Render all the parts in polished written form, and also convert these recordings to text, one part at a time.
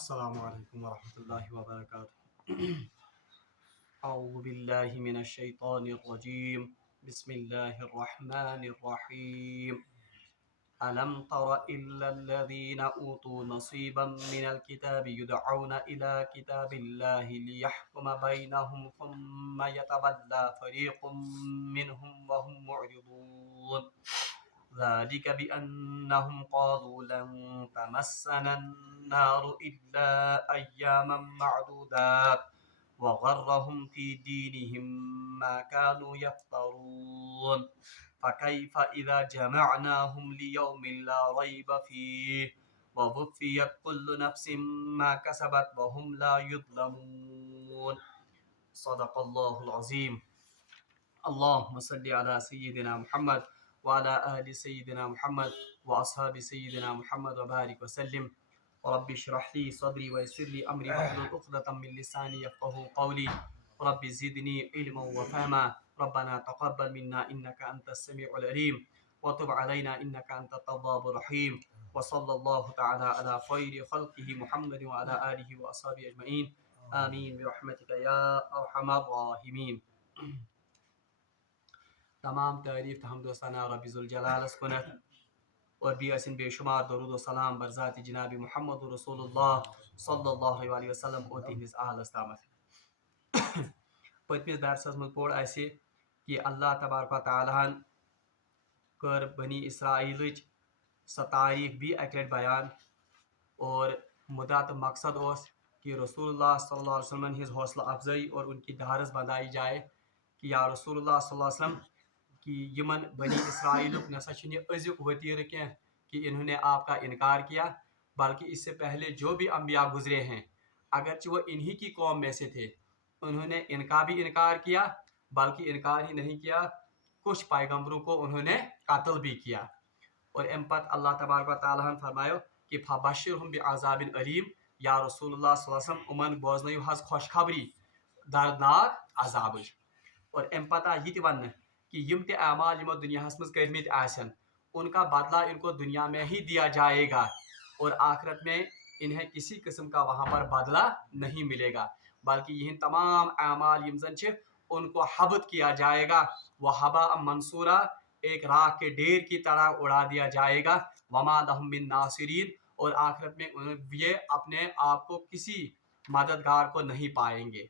السلام علیکم ورحمۃ اللہ وبرکاتہ۔ اعوذ باللہ من الشیطان الرجیم، بسم اللہ الرحمن الرحیم۔ ألم تر إلا الذين أوتوا نصيبا من الكتاب يدعون إلى كتاب الله ليحكم بينهم ثم يتولى فريق منهم وهم معرضون ذلك بأنهم قالوا لن تمسنا النار إلا أياما معدودات وغرهم في دينهم ما كانوا يفترون فكيف إذا جمعناهم ليوم لا ريب فيه ووفيت كل نفس ما كسبت وهم لا يظلمون صدق الله العظيم۔ اللهم صل على سيدنا محمد وعلى آل سيدنا محمد وأصحاب سيدنا محمد وبارك وسلم۔ رب اشرح لي صدري ويسر لي أمري واحلل عقدة من لساني يفقهوا قولي رب زدني علما وفهما ربنا تقبل منا إنك أنت السميع العليم وتب علينا إنك أنت التواب الرحيم، وصلى الله تعالى على خير خلقه محمد وعلى آله وأصحابه أجمعين آمين برحمتك يا أرحم الراحمين۔ تمام تعریف حمد و ثنا رب ذوالجلال کنت اور بھی بے شمار درود و سلام بر ذات جناب محمد رسول اللہ صلی اللہ علیہ وسلم اور تہندس اہلس تامت۔ پتمس درسس من پوڑ اسہ کہ اللہ تبارک و تعالیٰ کر بنی اسرائیل سہ تاریخ بھی اکہ لٹہ بیان، اور مدعا تو مقصد اس کہ رسول اللہ صلی اللہ علیہ وسلم ہز حوصلہ افزائی اور ان کی ڈھارس بندائی جائے کہ یا رسول اللہ صلی اللہ علیہ وسلم کہ یمن بنی اسرائیل نسا ازیک وطیر کی کہ انہوں نے آپ کا انکار کیا، بلکہ اس سے پہلے جو بھی انبیاء گزرے ہیں اگرچہ وہ انہی کی قوم میں سے تھے، انہوں نے ان کا بھی انکار کیا، بلکہ انکار ہی نہیں کیا، کچھ پیغمبروں کو انہوں نے قتل بھی کیا۔ اور ام پت اللہ تبارک و تعالیٰ فرمایا کہ فبشرہم بعذاب علیم، یا رسول اللہ صلی اللہ علیہ وسلم امن بوزنیو حظ خوشخبری دردناک عذاب۔ اور ام پتہ یہ ون کہ یم تے اعمال یمو دنیا مز کرمت آسن ان کا بدلہ ان کو دنیا میں ہی دیا جائے گا، اور آخرت میں انہیں کسی قسم کا وہاں پر بدلہ نہیں ملے گا، بلکہ یہ تمام اعمال یم زن ان کو حبط کیا جائے گا، وہ حبا منصورہ ایک راکھ کے ڈھیر کی طرح اڑا دیا جائے گا، وما لہم من ناصرین، اور آخرت میں یہ اپنے آپ کو کسی مددگار کو نہیں پائیں گے۔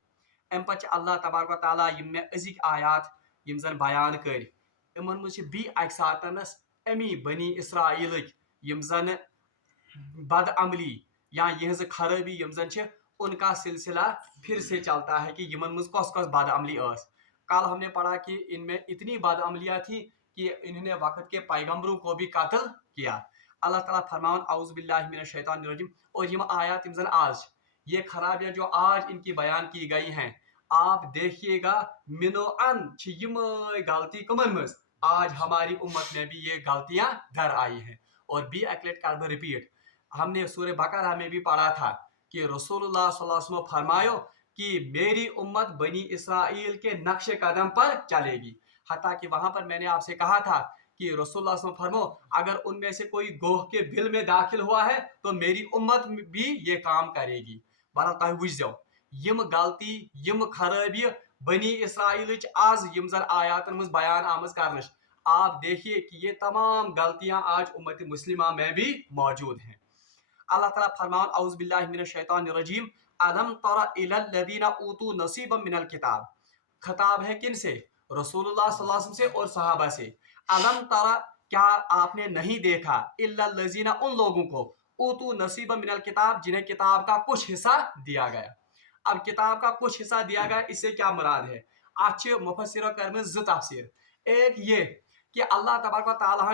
ام پتہ اللہ تبارک و تعالیٰ یم میں ازک آیات یم زن بیان کر امن مجھ بی اکہ ساتنس امی بنی اسرائیل یم زن بد عملی یا یہ خرابی یم زن ان کا سلسلہ پھر سے چلتا ہے کہ یمن مز کس کس بد عملی اس۔ کل ہم نے پڑھا کہ ان میں اتنی بد عملیاں تھیں کہ انہوں نے وقت کے پیغمبروں کو بھی قتل کیا۔ اللہ تعالیٰ فرماؤن اعوذ باللہ من الشیطان الرجیم، اور یم آیات یم زن آج یہ خرابیاں جو آج ان کی بیان کی گئی ہیں، آپ دیکھیے گا منو ان یم غلطی کمن مز آج ہماری امت میں بھی یہ غلطیاں در آئی ہیں۔ اور بھی اکہ لٹہ کر ریپیٹ، ہم نے سورہ بقرہ میں بھی پڑھا تھا کہ رسول اللہ صلی اللہ علیہ وسلم فرمایا کہ میری امت بنی اسرائیل کے نقش قدم پر چلے گی، حتیٰ کہ وہاں پر میں نے آپ سے کہا تھا کہ رسول اللہ صلی اللہ علیہ وسلم فرمو اگر ان میں سے کوئی گوہ کے بل میں داخل ہوا ہے تو میری امت بھی یہ کام کرے گی۔ بہرحال تہ وچھو یم غلطی یم خرابی بنی اسرائیل آز یم زن آیاتن مز بیان آمز کرنش، آپ دیکھیے کہ یہ تمام غلطیاں آج امت مسلمہ میں بھی موجود ہیں۔ اللہ تعالیٰ فرماؤن اعوذ باللہ من الشیطان الرجیم، الم تر الی الذین اوتوا نصیبا من الکتاب، خطاب ہے کن سے؟ رسول اللہ صلی اللہ علیہ وسلم سے اور صحابہ سے۔ الم تر، کیا آپ نے نہیں دیکھا، الی الذین، ان لوگوں کو، اوتوا نصیبا من الکتاب، جنہیں کتاب کا کچھ حصہ دیا گیا۔ اب کتاب کا کچھ حصہ دیا گیا، اس سے کیا مراد ہے؟ اچھ مفسروں کرم ز تفسیر۔ ایک یہ کہ اللہ تبارک و تعالیٰ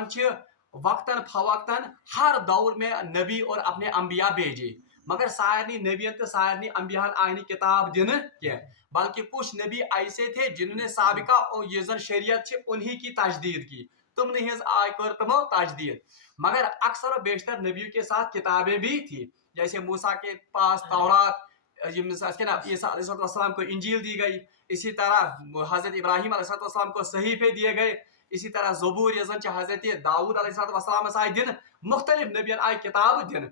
وقتاً فوقتاً ہر دور میں نبی اور اپنے انبیاء بھیجے، مگر سارنی نبیین تو سارنی انبیاء آئی نی کتاب دن کی، بلکہ کچھ نبی ایسے تھے جنہوں نے سابقہ یہ زن شریعت انہی کی تجدید کی، تم نے ہز آئے کر تمو تجدید، مگر اکثر و بیشتر نبیوں کے ساتھ کتابیں بھی تھی، جیسے موسیٰ کے پاس تورات، عیسیٰ علیہ السلام کو انجیل دی گئی، اسی طرح حضرت ابراہیم علیہ السلام کو صحیفے دیے گئے، اسی طرح زبور یزن حضرت داؤد علیہ السلام آئے دن، مختلف نبیان آئے کتاب دن۔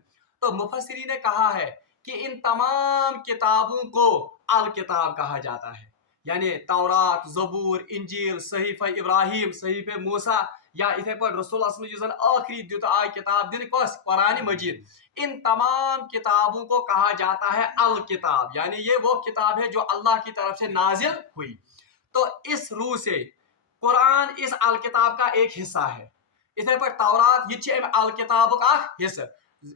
تو مفسرین نے کہا ہے कि इन तमाम किताबों को अल किताब कहा जाता है, यानी तौरात, ज़बूर, इंजील, सहीफ़ा इब्राहिम, सहीफ़ा मूसा, या इथे पर रसूल जो आखिरी दुत आय किताब दिन कस कुरान मजीद, इन तमाम किताबों को कहा जाता है अल किताब, यानी ये वो किताब है जो अल्लाह की तरफ से नाजिल हुई। तो इस रूह से कुरान इस अल किताब का एक हिस्सा है। इथे पर तौरात ये अल किताब का हिस्सा,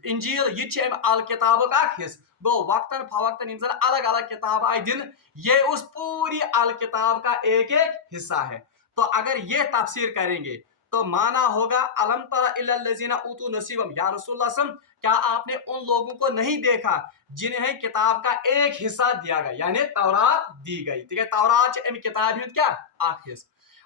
इंजील ये अल किताब का हिस्सा। गो वक्तन फवक्तन इन अलग अलग किताब आए दिन, ये उस पूरी अल किताब का एक एक हिस्सा है। तो अगर ये तफसीर करेंगे तो माना होगा अलम तरा इल्लल लज़ीना ऊतू नसीबम, या रसूलुल्लाह सल्लल्लाहु अलैहि वसल्लम क्या आपने उन लोगों को नहीं देखा जिन्हें किताब का एक हिस्सा दिया गया, यानी तौरात दी गई। ठीक है, तौरात किताब क्या आखिर।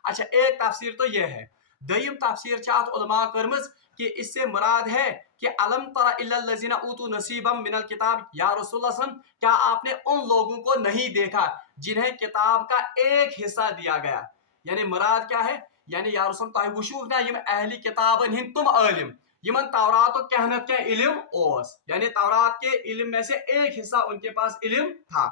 अच्छा, एक तफसीर तो यह है। दयम तफसीर अत उलमा करमज कि इससे मुराद है कि अलम तरा इल्लल लज़ीना ऊतू नसीबम मिनल किताब, या रसूलुल्लाह सल्लल्लाहु अलैहि वसल्लम क्या आपने उन लोगों को नहीं देखा जिन्हें किताब का एक हिस्सा दिया गया। यानी मुराद क्या है, यानी या रसूल तह वुशू ना यम अहली किताबन हिंद तुम आलिम यमन तौरात कहनत क्या इल्म ओस, यानी तौरात के इल्म में से एक हिस्सा उनके पास इल्म था।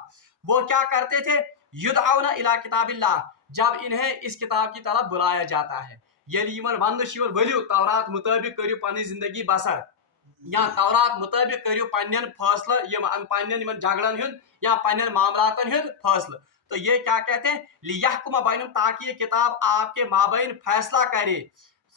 वो क्या करते थे, युदऔना इला किताबिल्लाह, जब इन्हें इस किताब की तरफ बुलाया जाता है, यदि यमन वन वलियो तौरात मुताबिक करियो पनी जिंदगी बसर, या तौरात मुताबिक करियो पन्न फैसला यम पन्न झगड़न हुंद या पन्न मामलातन हुंद फैसला। तो ये क्या कहते हैं, लियहकुम बैनहुम, ताकि ये किताब आपके माबैन फैसला करे।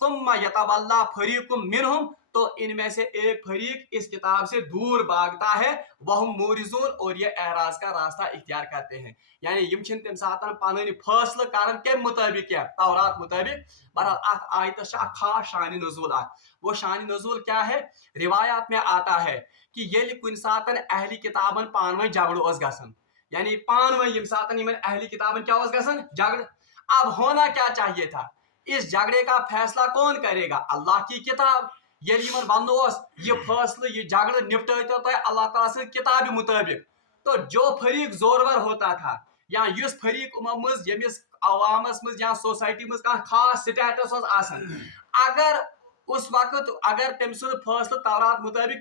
सुम्मा यतवल्ला फरीकुम मिनहुम, तो इनमें से एक फरीक इस किताब से दूर भागता है, वहुम मोरिजून, और ये एराज का रास्ता इख्तियार करते हैं। यानी यम छिन तम सातन पनन फैसला करन के मुताबिक क्या तौरात मुताबिक। बहरहाल अत आयत खास शान नज़ूल आ, वो शान नज़ूल क्या है, रिवायात में आता है कि ये कुन सातन अहली किताबन पान में झगड़ो गसन, यानी पान में यम सातन यमन अहली किताबन क्या गसन झगड़। अब होना क्या चाहिए था, इस झगड़े का फैसला कौन करेगा, अल्लाह की किताब। ये वनोस ये फैसला ये झगड़ निपटो अल्लाह ताला से किताब मुताबिक। तो जो फरीक जोरवर होता था, या युस फरीक मज यमिस अवामस मज या सोसाइटी मज का खास स्टेटस आसन, अगर उस वक्त अगर तम सुन फैसला तौरात मुताबिक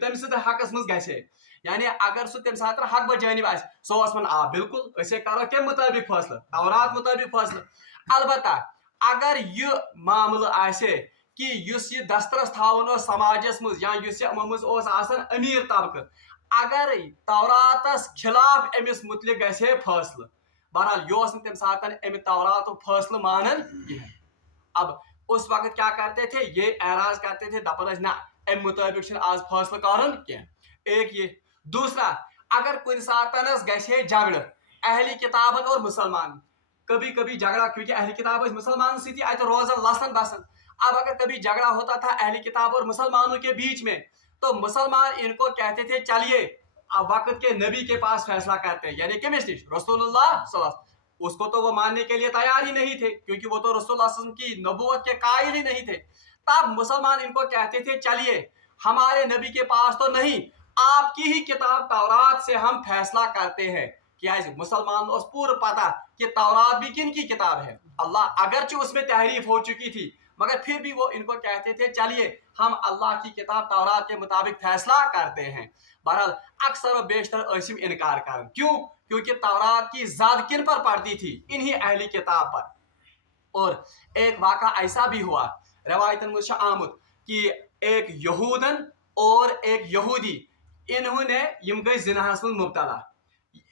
तम सद हकस मज गसे, यानी अगर सह तम सात हक बजानिब आ सो वन आ बिल्कुल असे करो के मुताबिक फैसला तौरात मुताबिक फैसला। अलबत्ता अगर यह मामला आसे कि युस यह दस्तरस थावन समाजस मज या युस मज आसन अमीर तबक, अगर तौरातस खिलाफ अमिस मुतलिक गसे फैसला, बहरहाल यह तम सात अमि तौरात फैसला मानन कहें। अब उस वक्त क्या करते थे, ये एराज करते थे, दपन ना अमि मुताबिक आज फैसला करन कहें। एक ये, दूसरा अगर कुन सातनस गसे झगड़ अहली किताबन और मुसलमान, कभी कभी झगड़ा, क्योंकि अहली किताब मुसलमानों से अत रोजन लसन बसन। अब अगर कभी झगड़ा होता था अहली किताब और मुसलमानों के बीच में, तो मुसलमान इनको कहते थे चलिए अब वक्त के नबी के पास फैसला करते हैं, यानी किमिस रसूलुल्लाह सल्लल्लाहु अलैहि वसल्लम। उसको तो वो मानने के लिए तैयार ही नहीं थे, क्योंकि वो तो रसूलुल्लाह सल्लल्लाहु अलैहि वसल्लम की नबूवत के कायल ही नहीं थे। तब मुसलमान इनको कहते थे चलिए हमारे नबी के पास तो नहीं, आपकी ही किताब तौरात से हम फैसला करते हैं। क्या मुसलमान उस पूर्व पता कि तौरात भी किन की किताब है, अल्लाह अगरचे उसमें तहरीफ हो चुकी थी, मगर फिर भी वो इनको कहते थे चलिए हम अल्लाह की किताब तौरात के मुताबिक फैसला करते हैं। बहरहाल अक्सर और बेशतर असीम इनकार कर, क्यों, क्योंकि तौरात की ज़ाद किन पर पड़ती थी, इन्हीं अहली किताब पर। और एक वाक़ा ऐसा भी हुआ रवायतन मुझ आमुद कि एक यहूदन और एक यहूदी, इन्होंने यम गए जिनाहस में मुब्तला,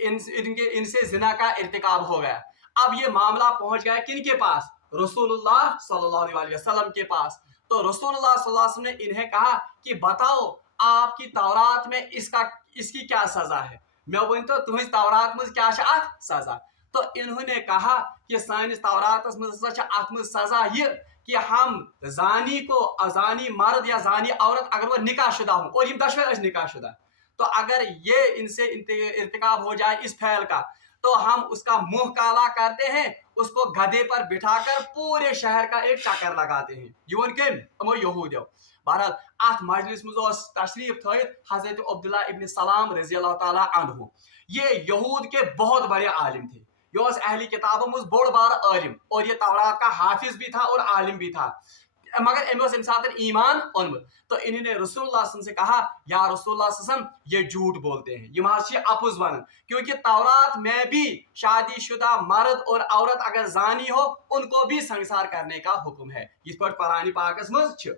इनसे जिना का इर्तिकाब हो गया। अब ये मामला पहुंच गया किन के पास, रसूलुल्लाह सल्लल्लाहु अलैहि वसल्लम के पास। तो रसूलुल्लाह सल्लल्लाहु अलैहि वसल्लम ने इन्हें कहा कि बताओ आपकी तौरात में इसकी क्या सजा है, मैं वन तो तुम तौरात में क्या सजा। तो इन्होंने कहा कि सानिस तौरात में सजा ये कि हम जानी को अजानी मर्द या जानी औरत अगर वो निकाहशुदा हो और ये दशवर निकाहशुदा, तो अगर ये इनसे इर्तिकाब हो जाए इस फैल का, तो हम उसका मुंह काला करते हैं, उसको गधे पर बिठाकर पूरे शहर का एक चक्कर लगाते हैं। युवन के अमो यहूदियों। बहरहाल अत मजलिस में तशरीफ थोत हजरत अब्दुल्ला इब्न सलाम रज़ी अल्लाह ताला अन्हु, ये यहूद के बहुत बड़े आलिम थे, ये अहली किताबों में बोड़ बार आलिम, और ये तौरात का हाफिज भी था और आलिम भी था। मगर अमे साथ ईमान ओनमुत तो इन्होंने रसूलुल्लाह से कहा या रसूलुल्लाह ये झूठ बोलते हैं, ये अपुज वन, क्योंकि तौरात में भी शादीशुदा मर्द और औरत अगर जानी हो उनको भी संसार करने का हुक्म है, इस पर कुरान पाकस मज छ।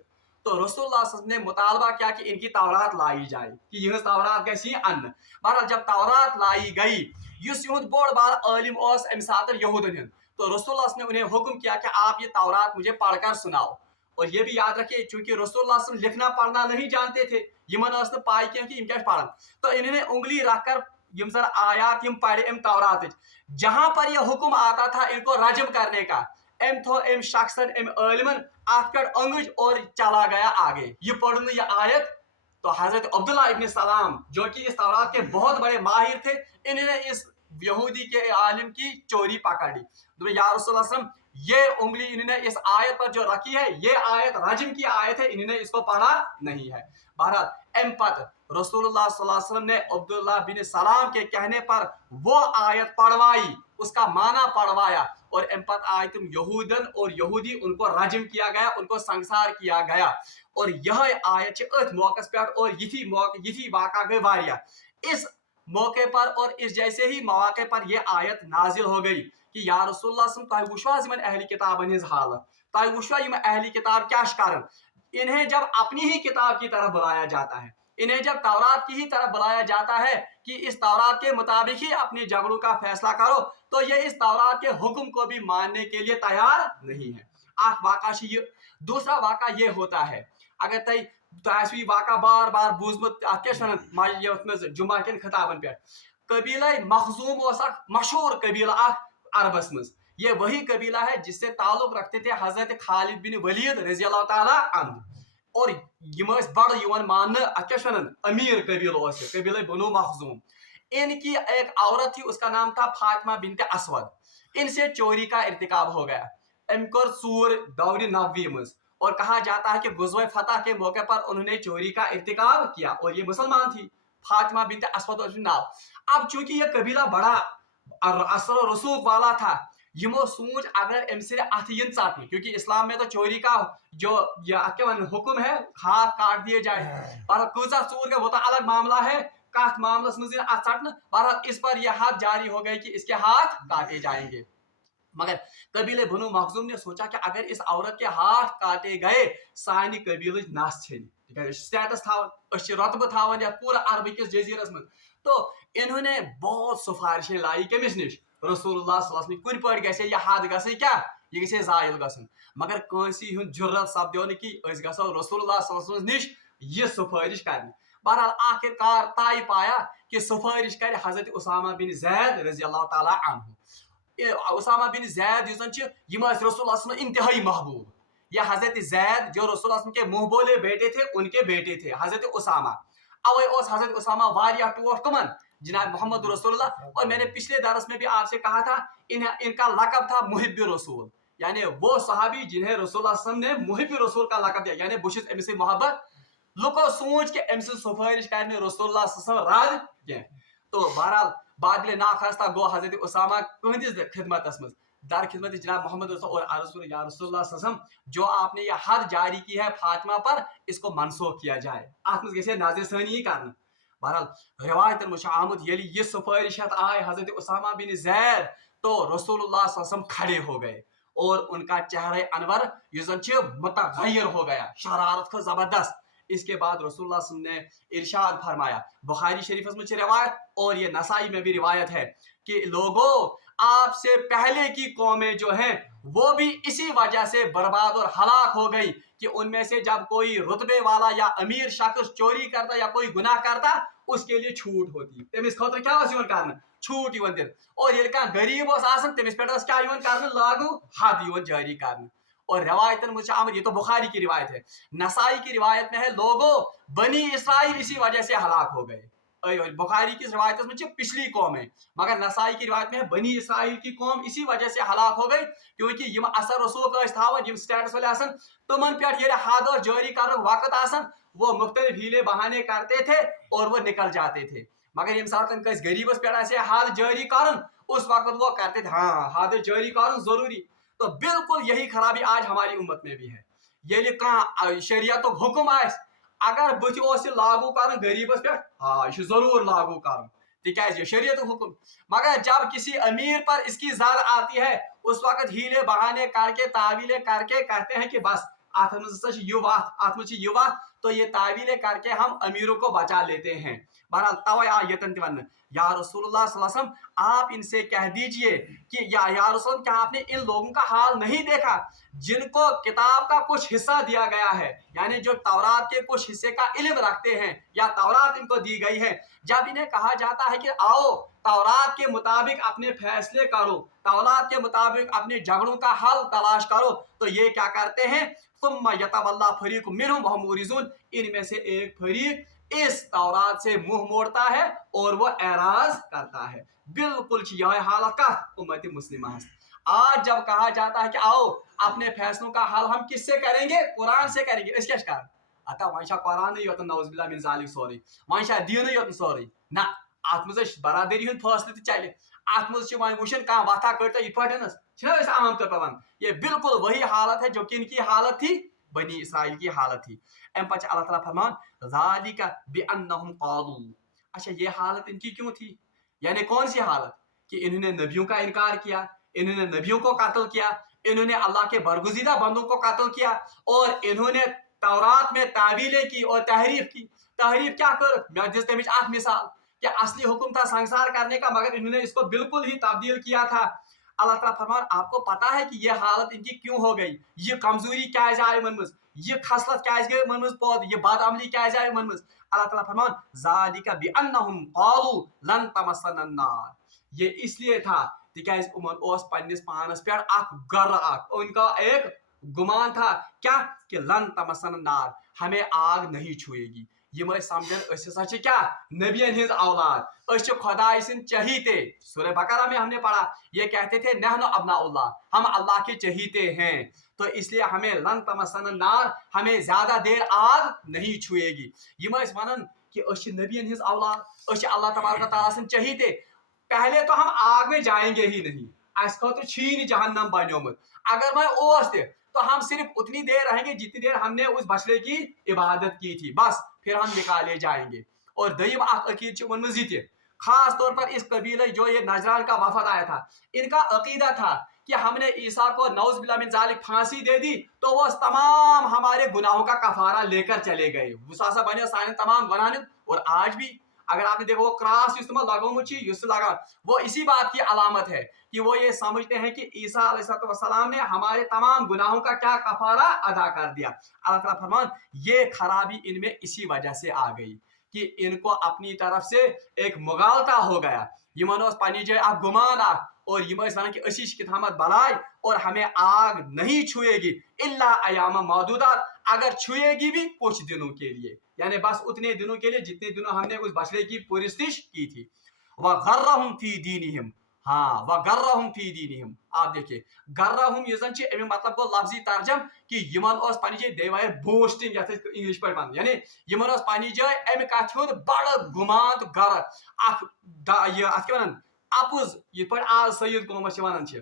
तो रसूलुल्लाह ने मुतालबा किया कि इनकी तौरात लाई जाए कि यह तौरात गई अन्न। बहरहाल जब तौरात लाई गई, इस युद बोड़ बार आलिम अम साथ यहूदन हन, तो रसूलुल्लाह ने उन्हें हुक्म किया कि आप ये तौरात मुझे पढ़कर सुनाओ। और ये भी याद रखिए, चूंकि रसूलुल्लाह लिखना पढ़ना नहीं जानते थे, यमन पाई कि इम क्या पढ़न, तो इन्होंने उंगली रखकर यम सर आयात यम पढ़े अम तौरात, जहां पर यह हुक्म आता था इनको रजम करने का, अम थो अम शख्सन अम आलिमन अत पे अंगुज और चला गया आगे, ये पढ़ ये आयत। तो हजरत अब्दुल्ला इब्न सलाम जो कि इस तौरात के बहुत बड़े माहिर थे, इन्होंने इस यहूदी के आलिम की चोरी पकड़ ली। तो या रसूलुल्लाह ये उंगली इन्होंने इस आयत पर जो रखी है, ये आयत रजम की आयत है, इन्होंने इसको पढ़ा नहीं है। बहरहाल एम पत रसूलुल्लाह सल्लल्लाहु अलैहि वसल्लम ने अब्दुल्ला बिन सलाम के कहने पर वो आयत पढ़वाई, उसका माना पढ़वाया, और एम पत आए तुम यहूदन और यहूदी उनको रजम किया गया, उनको संसार किया गया। और यह आयत अथ मौके पे और यथी वाक़ा गई वारिया, इस मौके पर और इस जैसे ही मौके पर यह आयत नाजिल हो गई कि या रसूलुल्लाह तुम वुशवा यमन अहली किताबन हिज हालत, तुम वुशवा यम अहली किताब क्या करन, इन्हें जब अपनी ही किताब की तरफ बुलाया जाता है, इन्हें जब तौरात की ही तरफ बुलाया जाता है कि इस तौरात के मुताबिक ही अपने झगड़ों का फैसला करो, तो ये इस तौरात के हुक्म को भी मानने के लिए तैयार नहीं है। आख वाक़ा दूसरा वाक़ा ये होता है, अगर तय वाक़ा बार बार बूजमुत जुमा किन खिताबन पे, कबीला मखजूम मशहूर कबीला अरबस मज, ये वही कबीला है जिससे ताल्लुक रखते थे हजरत खालिद बिन वलीद रज़ी अल्लाह ताला अन्हु, और यम बड़ युवन मानने अमीर कबीला बनु मखजूम। इनकी एक औरत थी, उसका नाम था फातिमा बिनते असवद, इनसे चोरी का इर्तिकाब हो गया, इनकर सूर दौरी नबवी मज, और कहा जाता है कि गुज़वे फतह के मौके पर उन्होंने चोरी का इर्तिकाब किया, और ये मुसलमान थी, फातिमा बिनते असवद नाम। अब चूंकि यह कबीला बड़ा असर रसूख वाला था, यमो सूझ अगर अमसे अथ इन चाटन, क्योंकि इस्लाम में तो चोरी का जो हुक्म है हाथ काट दिए जाए, पर कूचा चोर का वो तो अलग मामला है, कथ मामलस मज अथ चटन, पर इस पर यह हद जारी हो गई कि इसके हाथ काटे जाएंगे। मगर कबीले बनु मखजूम ने सोचा कि अगर इस औरत के हाथ काटे गए सानी कबील नस छन स्टेटस रतब थावन या पूरा अरब किस जजीरस में, तो इन्होंने बहुत सिफारिशें लाई कमिस निश रसूलुल्लाह सल्लल्लाहु अलैहि वसल्लम, कुन पड़ गसे यह हद गसे क्या यह गसे जायल गसन, मगर कंसी हुन जुर्रत सपदो न कि अस गसो रसूलुल्लाह सल्लल्लाहु अलैहि वसल्लम निश यह सिफारिश करने। बहरहाल आखिरकार तय पाया कि सिफारिश कर हजरत उसामा बिन ज़ैद रज़ी अल्लाह ताला अन्हु। उसामा बिन ज़ैद रसूलुल्लाह इंतहाई महबूब, या हजरत ज़ैद जो रसूलुल्लाह के मुंह बोले बेटे थे, उनके बेटे थे हजरत उसामा। अवे हजरत उसामा वारिया टोट कमन जनाब मोहम्मद रसूलुल्लाह, और मैंने पिछले दरस में भी आपसे कहा था इनका लकब था मुहिब्बे रसूल, यानी वो सहाबी जिन्हें रसूलुल्लाह ने मुहिब्बे रसूल का लकब दिया, यानी बुशिस अमसे मोहब्बत लुको सोच के अमसे सिफारिश करने रसूलुल्लाह राज के। तो बहरहाल बादल नाखास्ता गो हजरत उसामा कहदिस खिदमत मज दर खिदमत जनाब मोहम्मद और रसूलुल्लाह जो आपने यह हद जारी की है फातिमा पर, इसको मनसूख किया जाए, अत मज नाज़रसानी करना। बहरहाल रिवायत मुझ आमुद ये सिफारिश आए हजरत उसामा बिन ज़ैद, तो रसूलुल्लाह सल्लल्लाहु अलैहि वसल्लम खड़े हो गए और उनका चेहरे अनवर मुतगय्यर हो गया, शरारत का जबरदस्त। इसके बाद रसूलुल्लाह सल्लल्लाहु अलैहि वसल्लम ने इरशाद फरमाया, बुखारी शरीफ में रिवायत और ये नसाई में भी रिवायत है कि लोगों आपसे पहले की कौमें जो हैं वो भी इसी वजह से बर्बाद और हलाक हो गई कि उनमें से जब कोई रुतबे वाला या अमीर शख्स चोरी करता या कोई गुनाह करता, उसके लिए छूट होती, तमिस खतर क्या करना छूट दिन, और ये गरीब तमिस पे क्या लागू हद जारी करना। और रिवायतन मुझे आमद, ये तो बुखारी की रिवायत है, नसाई की रिवायत में है लोगों बनी इसराइल इसी वजह से हलाक हो गए। बुखारी की रिवायत में पिछली कौम है, मगर नसाई की रिवायत में है बनी इसराइल की कौम इसी वजह से हलाक हो गई, क्योंकि यम असर रसूल यम स्टेटस वाले तुमन पे हद और जारी कर वक्त आसन, वो मुख्तलिफ हीले बहाने करते थे और वो निकल जाते थे। मगर यम साथ गरीबस पे हद जारी कर, उस वक्त वो करते थे हाँ हद जारी कर जरूरी। तो बिल्कुल यही खराबी आज हमारी उम्मत में भी है, येलि कां शरीयत हुकुम आस अगर बुथ ओस लागू कर गरीबस पे हाँ यह जरूर लागू कर तिकाज ये शरीयत हुकुम। मगर जब किसी अमीर पर इसकी जर आती है उस वक्त हीले बहाने करके तावीले करके कहते हैं कि बस युवा तो ये तावीले करके हम अमीरों को बचा लेते हैं। बहरहाल तवे आयतन वन या रसूलुल्लाह सल्लल्लाहु अलैहि वसल्लम आप इनसे कह दीजिए कि या रसूल क्या आपने इन लोगों का हाल नहीं देखा जिनको किताब का कुछ हिस्सा दिया गया है, यानी जो तौरात के कुछ हिस्से का इल्म रखते हैं या तौरात इनको दी गई है, जब इन्हें कहा जाता है कि आओ तौरात के मुताबिक अपने फैसले करो, तौरात के मुताबिक अपने झगड़ों का हल तलाश करो, तो ये क्या करते हैं सुम्मा यतवल्ला फरीक मिनहुम वहुम मुरिज़ून, इनमें से एक फरीक इस तौरात से मुंह मोड़ता है और वो एराज करता है। बिल्कुल यह हालत का उम्मत मुस्लिमा। आज जब कहा जाता है कि आओ अपने फैसलों का हल हम किससे करेंगे, कुरान से करेंगे, इसके कारण अतः वह कुरान योत नौज़ुबिल्लाह मिन ज़ालिक सोरी वह दीन योत सोरी ना अत मज बरादरी हूं फैसले चल अत मज वुशन कह वथा कट ये आम तौर पर वन ये बिल्कुल वही हालत है जो कि इनकी हालत थी, बनी इसराइल की हालत थी। अम पे अल्लाह ताला फरमान ज़ालिका बिअन्नहुम क़ालू, अच्छा ये हालत इनकी क्यों थी, यानी कौन सी हालत कि इन्होंने नबियों का इनकार किया, इन्होंने नबियों को कत्ल किया, इन्होंने अल्लाह के बरगुज़ीदा बंदों को कत्ल किया और इन्होंने तौरात में तावीलें की और तहरीफ की। तहरीफ क्या कर मैं दिस तमिच आख मिसाल कि असली हुक्म था संसार करने का मगर इन्होंने इसको बिल्कुल ही तब्दील किया था। अल्लाह ताला फरमान आपको पता है कि ये हालत इनकी क्यों हो गई, ये कमजोरी क्या आए मन मज, ये खसलत क्या गई मन मज पौध, ये बदअमली क्या आए मन मज। अल्लाह ताला फरमान ज़ालिका बिअन्नहुम क़ालू लन तमस्सना अन्नार, ये इसलिए था तिकाज उमन ओस पन्निस पानस पे गर उनका एक गुमान था क्या कि लन तमस्सना अन्नार, हमें आग नहीं छुएगी। ये समझन क्या नबियन हिंद औलाद खुदा सिंह चहीते। सूरह बकरा में हमने पढ़ा ये कहते थे नहनु अब्नाउल्लाह, हम अल्लाह के चहीते हैं, तो इसलिए हमें लन तमस्सना अन्नार, हमें ज्यादा देर आग नहीं छुएगी। ये वन कि नबियन हिंद औलाद, अल्लाह तबारक व तआला सिंह चहीते, पहले तो हम आग में जाएंगे ही नहीं, अस खतर जहन्नम बन्योमुत, अगर मैं ओस तो हम सिर्फ उतनी देर रहेंगे जितनी देर हमने उस बछड़े की इबादत की थी, बस फिर हम निकाले जाएंगे। और दयीम अकीद मजीद खास तौर पर इस कबीले जो ये नजरान का वफद आया था, इनका अकीदा था कि हमने ईसा को नौज़ुबिल्लाह मिन ज़ालिक फांसी दे दी तो वो तमाम हमारे गुनाहों का कफारा लेकर चले गए, वसासा बने सारे तमाम गुनाह। और आज भी अगर आपने देखो वो क्रॉस लगा वो इसी बात की अलामत है कि वो ये समझते हैं कि ईसा अलैहिस्सलाम ने हमारे तमाम गुनाहों का क्या कफारा अदा कर दिया। अल्लाह ताला फरमान ये खराबी इनमें इसी वजह से आ गई कि इनको अपनी तरफ से एक मुगालता हो गया, यमन पानी जो आप गुमान आ और यमन कि अशीश की थमत बलाय और हमें आग नहीं छुएगी इल्ला अयामा मौदूदात, अगर छुएगी भी कुछ दिनों के लिए, यानी बस उतने दिनों के लिए जितने दिनों हमने उस बछड़े की पुरस्तिश की थी। वगर्रहुम फी दीनिहिम, हाँ वगर्रहुम फी दीनिहिम, आप देखिए गर्रहुम ये मतलब को लफ्जी तर्जम कि यमन ओस पानी जे देवाय बोस्टिंग इंग्लिश पर वन, यानी यमन ओस पानी जे अमि कथ हुंद बड़ गुमान तो गर अख ये अथ के वनन अपुज ये पर आज सैयद कौमस वनन छे।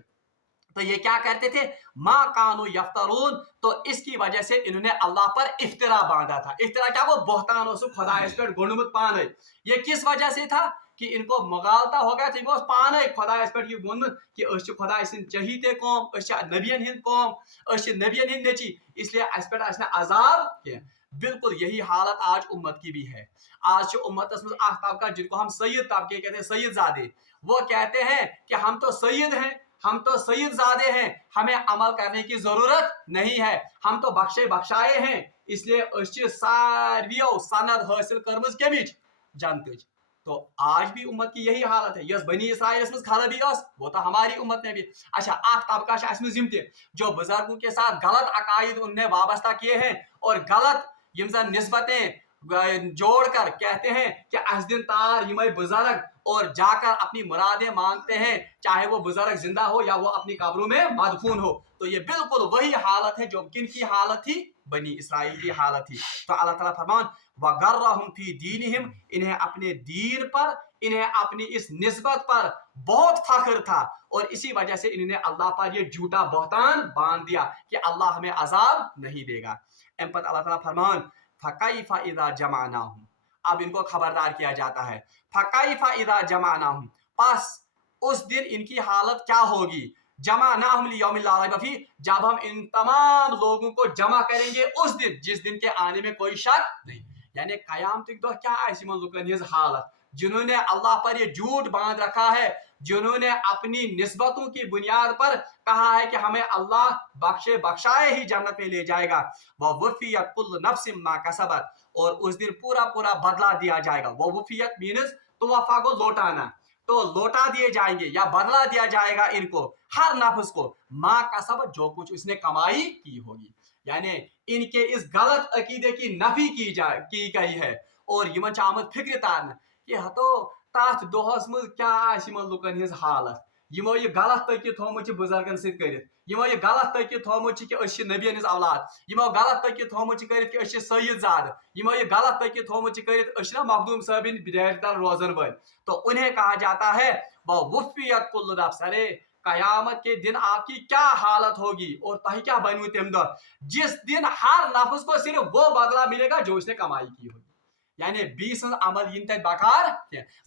तो ये क्या करते थे मा कानू यफ्तरून, तो इसकी वजह से इन्होंने अल्लाह पर इफ्तिरा बांधा था। इफ्तिरा क्या वो बहतान हो खुदा पे गुणमुत पान, ये किस वजह से था कि इनको मुगालता हो गया था पान खुदा पे वोनमुत कि खुदा चहीते कौम, नबियन हिंद कौम, नबियन हिंद नेची, इसलिए अस पे अजाब किया। बिल्कुल यही हालत आज उम्मत की भी है। आज उम्मत तबका जिनको हम सैयद तबके कहते हैं, सैयद जादे, वो कहते हैं कि हम तो सैयद हैं, हम तो सैयद जादे हैं, हमें अमल करने की जरूरत नहीं है, हम तो बख्शे बख्शाए हैं, इसलिए सारियो सनद हासिल करमज कमिच जनतज। तो आज भी उम्मत की यही हालत है, यस बनी इसराइल मज खराबी वो तो हमारी उम्मत में भी। अच्छा अख तबका जो बुजुर्गों के साथ गलत अकायद उनने वाबस्ता किए हैं और गलत निस्बतें जोड़कर कहते हैं कि अस दिन तार यमय बुजुर्ग, और जाकर अपनी मुरादें मांगते हैं, चाहे वो बुजुर्ग जिंदा हो या वो अपनी कब्रों में मदफून हो। तो ये बिल्कुल वही हालत है जो किन की हालत थी, बनी इसराइल की हालत थी। तो अल्लाह ताला फरमान वगर्रहुम फी दीनिहिम, इन्हें अपने दीन पर, इन्हें अपनी इस निस्बत पर बहुत फख्र था, और इसी वजह से इन्होंने अल्लाह पर ये झूठा बहतान बांध दिया कि अल्लाह हमें अजाब नहीं देगा। एम पर अल्लाह ताला फरमान फकैफा इज़ा जमानाहुम, अब इनको खबरदार किया जाता है, फकैफा इज़ा जमानाहुम, बस उस दिन इनकी हालत क्या होगी, जमानाहुम लियौमिल ला रैब फीह, जब हम इन तमाम लोगों को जमा करेंगे उस दिन जिस दिन के आने में कोई शक नहीं। यानी कयामत दो क्या ऐसी लुकन हिज हालत जिन्होंने अल्लाह पर ये झूठ बांध रखा है, जिन्होंने अपनी निस्बतों की बुनियाद पर कहा है कि हमें अल्लाह बख्शे बख्शाए ही जन्नत में ले जाएगा। वह वफियत कुल्लु नफ्सिम मा कसबत, और उस दिन पूरा पूरा बदला दिया जाएगा। वह वफियत मीन्स तो वफा को लौटाना, तो लौटा दिए जाएंगे या बदला दिया जाएगा इनको, हर नफ्स को, मा कसबत, जो कुछ उसने कमाई की होगी। यानी इनके इस गलत अकीदे की नफी की गई है, और यमन आमद फिक्र तारन कि हतो तथ दोहस मज क्या लुकन हिज हालत, यमो ये गलत तकी थोमुत बुजुर्गन सत करित, यमो ये गलत तकी थोमुत कि अस नबियन हिज औलाद, यमो गलत तकी थोमुत करित कि अस सईद ज़ाद, यमो ये गलत तकी थोमुत करित अस ना मखदूम साहबिन बिदायतदार रोजन वाल। तो उन्हें कहा जाता है वफियत कुल्लु नफ्स, अरे कयामत के दिन आपकी क्या हालत होगी, और तही क्या बनू तम दह, जिस दिन हर नफ्स को सिर्फ वो बदला मिलेगा जो उसने कमाई की होगी। यानी 20 अमल इन तक बकार,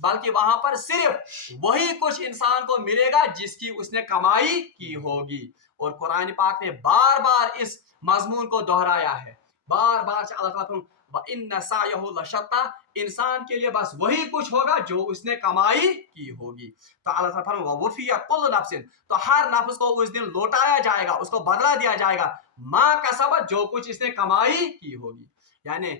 बल्कि वहां पर सिर्फ वही कुछ इंसान को मिलेगा जिसकी उसने कमाई की होगी। और कुरान पाक ने बार बार इस मजमून को दोहराया है, बार बार इंसान के लिए बस वही कुछ होगा जो उसने कमाई की होगी। तो अल्लाह फरमाता, तो हर नफ्स को उस दिन लौटाया जाएगा, उसको बदला दिया जाएगा, माँ का सबक, जो कुछ इसने कमाई की होगी। यानी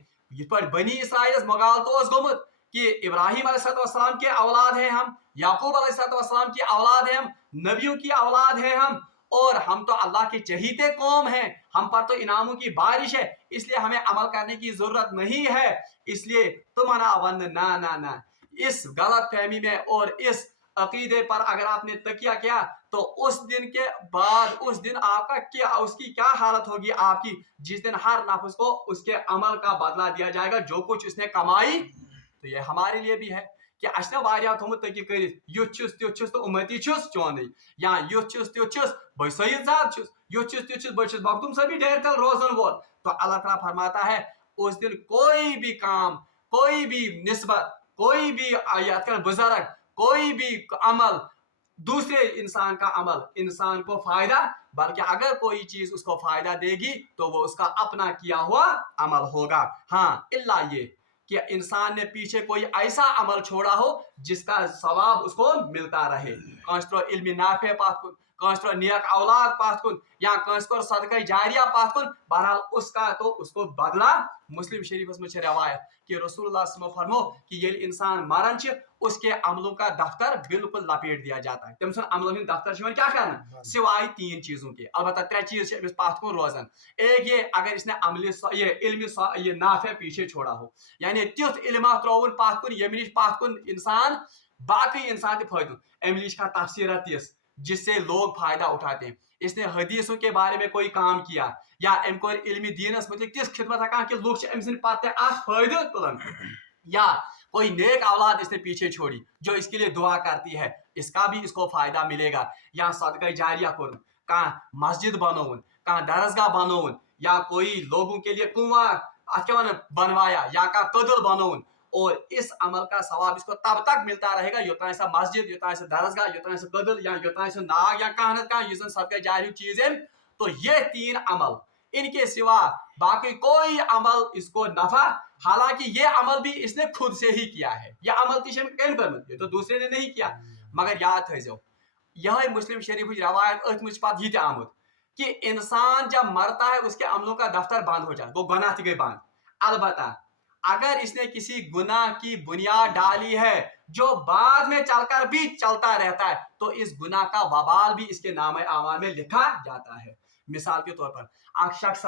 बनी इसराइल मगाल तो गोमुत कि इब्राहिम अलैहिस्सलाम के औलाद हैं हम, याकूब अलैहिस्सलाम की औलाद हैं हम, नबियों की औलाद हैं हम, और हम तो अल्लाह के चहीते कौम हैं, हम पर तो इनामों की बारिश है, इसलिए हमें अमल करने की जरूरत नहीं है। इसलिए तुम्हारा वन ना ना ना, इस गलत फहमी में और इस अकीदे पर अगर आपने तकिया किया तो उस दिन के बाद, उस दिन आपका क्या, उसकी क्या हालत होगी आपकी, जिस दिन हर नफ्स को उसके अमल का बदला दिया जाएगा जो कुछ उसने कमाई। तो ये हमारे लिए भी है कि अशना वारिया थोमुत तकी करित, युथ छुस त्युथ छुस तो उम्मती छुस चोन, या युथ छुस त्युथ छुस बय सईद ज़ाद छुस, युथ छुस त्युथ छुस बय छुस मखदूम सभी ढेर कल रोजन वोल। तो अल्लाह ताला फरमाता है उस दिन कोई भी काम, कोई भी निस्बत, कोई भी बुजुर्ग, कोई भी अमल, दूसरे इंसान का अमल इंसान को फायदा, बल्कि अगर कोई चीज उसको फायदा देगी तो वो उसका अपना किया हुआ अमल होगा। हाँ, इल्ला ये कि इंसान ने पीछे कोई ऐसा अमल छोड़ा हो जिसका सवाब उसको मिलता रहे, कंस इल्मी नाफे पाथ कुन, कंस नियक औलाद पाथ कुन, या कंस सदका जारिया पाथ कुन, बहरहाल उसका तो उसको बदला। मुस्लिम शरीफ में रवायत कि रसूलुल्लाह सल्लल्लाहु अलैहि वसल्लम फरमो कि ये इंसान मरन उसके अमलों का दफ्तर बिल्कुल लपेट दिया जाता है। तम अमलों दफ्तर क्या करना, सिवाय 3 चीजों के, अलबत्ता 3 चीज पाथ को रोजन। एक ये अगर इसने अमली ये इल्मी ये नाफे पीछे छोड़ा हो, यानी त्युथ इल्मा त्रोवन पाथ कुन यमिश पाथ कुन इंसान बाकी इंसान फायदो अमलिश का तफसीर जिससे लोग फायदा उठाते हैं। इसने हदीसों के बारे में कोई काम किया या अमको इल्मी दीनस मतलब किस खिदमत कि लोग फायदे तुलन, या कोई नेक औलाद इसने पीछे छोड़ी जो इसके लिए दुआ करती है, इसका भी इसको फायदा मिलेगा। या सदका जारिया कर, कहाँ मस्जिद बनोन, कहाँ दरसगाह बनोन, या कोई लोगों के लिए कुआं बनवाया या का कदल बनोन, और इस अमल का सवाब इसको तब तक मिलता रहेगा योतना ऐसा मस्जिद, योतना ऐसा दरसगाह, योतना ऐसा कदल, या योतना ऐसा नाग या कहनत का ये सदका जारी चीजें। तो ये 3 अमल, इनके सिवा बाकी कोई अमल इसको नफा, हालांकि ये अमल भी इसने खुद से ही किया है, यह अमल ये तो दूसरे ने नहीं किया, मगर याद थो यह मुस्लिम शरीफ रवायत अथ मुझ पात ये आमुत कि इंसान जब मरता है उसके अमलों का दफ्तर बंद हो जाता है, वो गुनाह थी गई बंद। अलबत्ता अगर इसने किसी गुनाह की बुनियाद डाली है जो बाद में चलकर भी चलता रहता है तो इस गुनाह का वबाल भी इसके नाम आमाल में लिखा जाता है। मिसाल के तौर पर अख शख्स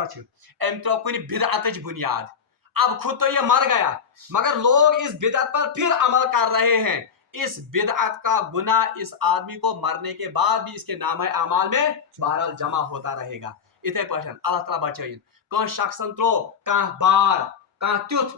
कुन बिदअत बुनियाद अब खुद तो ये मर गया, मगर लोग इस बिदअत पर फिर अमल कर रहे हैं। इस बिदअत का गुनाह इस आदमी को मरने के बाद भी इसके नाम अमाल में बहरहाल जमा होता रहेगा। इथे पठन अल्लाह ताला बचाइन कह शख्सन त्रो कह बार कह त्युथ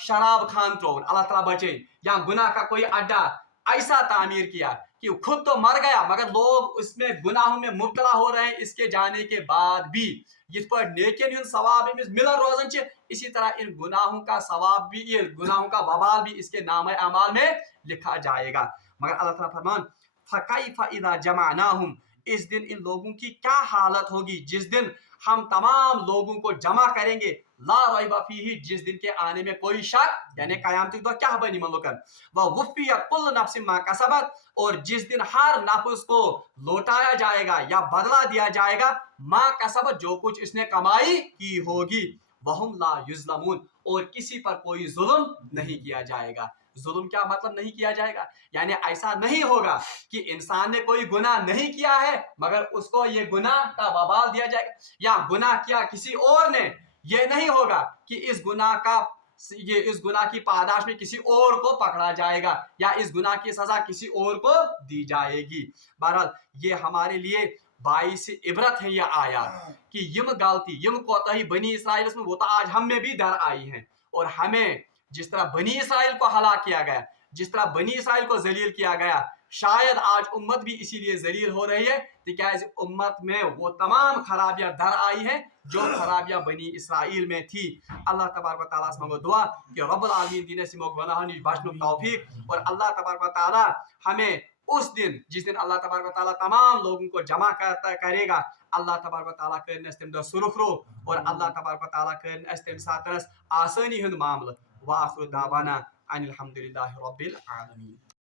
शराब खान त्रो अल्लाह ताला बचाइन, या गुनाह का कोई अड्डा ऐसा तामीर किया कि खुद तो मर गया मगर लोग उसमें गुनाहों में मुब्तला हो रहे हैं इसके जाने के बाद भी। जिस पर नेकियन हुन सवाब अमिस मिलन रोजन छ, इसी तरह इन गुनाहों का सवाब भी, ये गुनाहों का वबाल भी इसके नाम अमाल में लिखा जाएगा। मगर अल्लाह ताला फरमान फकैफ इज़ा जमानाहुम, इस दिन इन लोगों की क्या हालत होगी जिस दिन हम तमाम लोगों को जमा करेंगे। ला रैब फीही, जिस दिन के आने में कोई शक, यानी क़यामत दो क्या बनी मलुकन व वुफ़िया कुल्लु नफ्सिन मा कसबत, और जिस दिन हर नफ्स को लौटाया जाएगा या बदला दिया जाएगा मा कसबत, जो कुछ इसने कमाई की होगी। वहुम ला युज़लमून, और किसी पर कोई जुल्म नहीं किया जाएगा। जुल्म क्या मतलब नहीं किया जाएगा, यानी ऐसा नहीं होगा कि इंसान ने कोई गुनाह नहीं किया है मगर उसको ये गुनाह का वबाल दिया जाएगा, या गुनाह किया किसी और ने, ये नहीं होगा कि इस गुनाह की पादाश में किसी और को पकड़ा जाएगा या इस गुनाह की सजा किसी और को दी जाएगी। बहरहाल ये हमारे लिए बाइस इबरत है यह आयत कि यम गलती यम कोताही बनी इसराइल में वो तो आज हम में भी दर आई है, और हमें जिस तरह बनी इसराइल को हलाक किया गया, जिस तरह बनी इसराइल को जलील किया गया, शायद आज उम्मत भी इसीलिए जलील हो रही है कि उम्मत में वो तमाम खराबियां दर आई हैं जो खराबियां बनी इसराइल में थी। अल्लाह तबारक व तआला से मांगो दुआ कि रब्बुल आलमीन दीने से गुनाहों निश बख्शनु तौफीक, और अल्लाह तबारक व तआला हमें उस दिन जिस दिन अल्लाह तबारक व तआला तमाम लोगों को जमा करेगा, अल्लाह तबारक व तआला कर नस्तम द सुरुखरो, और अल्लाह तबारक व तआला कर नस्तम सातरस आसानी हुन मामला। व आखिर दावाना अनिल हम्दुलिल्लाहि रब्बिल आलमीन।